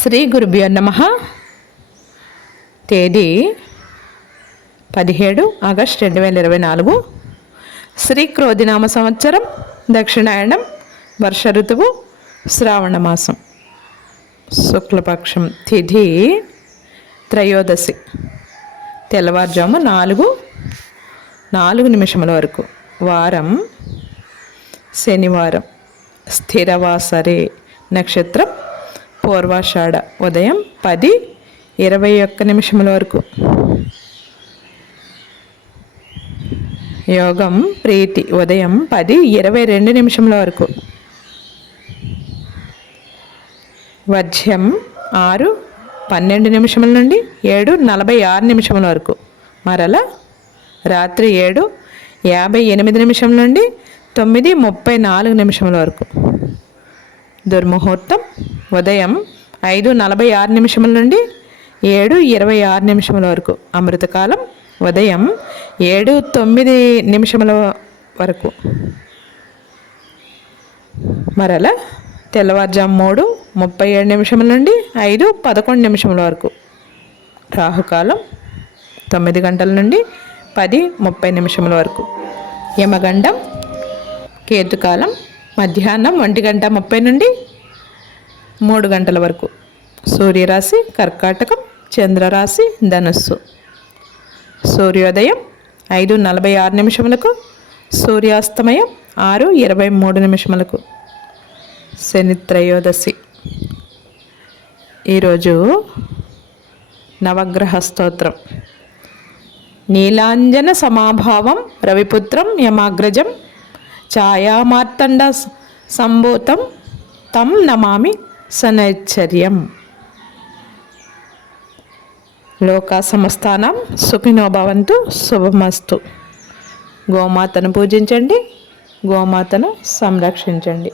శ్రీ గురుభ్యో నమః. తేదీ 17 ఆగస్టు 2024. శ్రీ క్రోధినామ సంవత్సరం, దక్షిణాయనం, వర్ష ఋతువు, శ్రావణ మాసం, శుక్లపక్షం, తిథి త్రయోదశి, తెల్లవారుజాము 4 వరకు, వారం శనివారం, స్థిరవాసరే, నక్షత్రం పూర్వాషాఢ, ఉదయం 10:21 వరకు, యోగం ప్రీతి, ఉదయం 10:22 వరకు, వర్జ్యం 6:12 నుండి 7:46 వరకు, మరల రాత్రి 7:58 నుండి 9:34 వరకు, దుర్ముహూర్తం ఉదయం 5:46 నుండి 7:26 వరకు, అమృతకాలం ఉదయం 7:09 వరకు, మరల తెల్లవారుజాము 3:37 నుండి 5:11 వరకు, రాహుకాలం 9 గంటల నుండి 10:30 వరకు, యమగండం కేతుకాలం మధ్యాహ్నం 1:30 నుండి 3 గంటల వరకు, సూర్యరాశి కర్కాటకం, చంద్రరాశి ధనుస్సు, సూర్యోదయం 5:46 సూర్యాస్తమయం 6:23. శని త్రయోదశి. ఈరోజు నవగ్రహ స్తోత్రం. నీలాంజన సమాభావం రవిపుత్రం యమాగ్రజం ఛాయామార్తండ సంభూతం తం నమామి సనైశ్చర్యం. లోకా సమస్తానం సుఖినో భవంతు, శుభమస్తు. గోమాతను పూజించండి, గోమాతను సంరక్షించండి.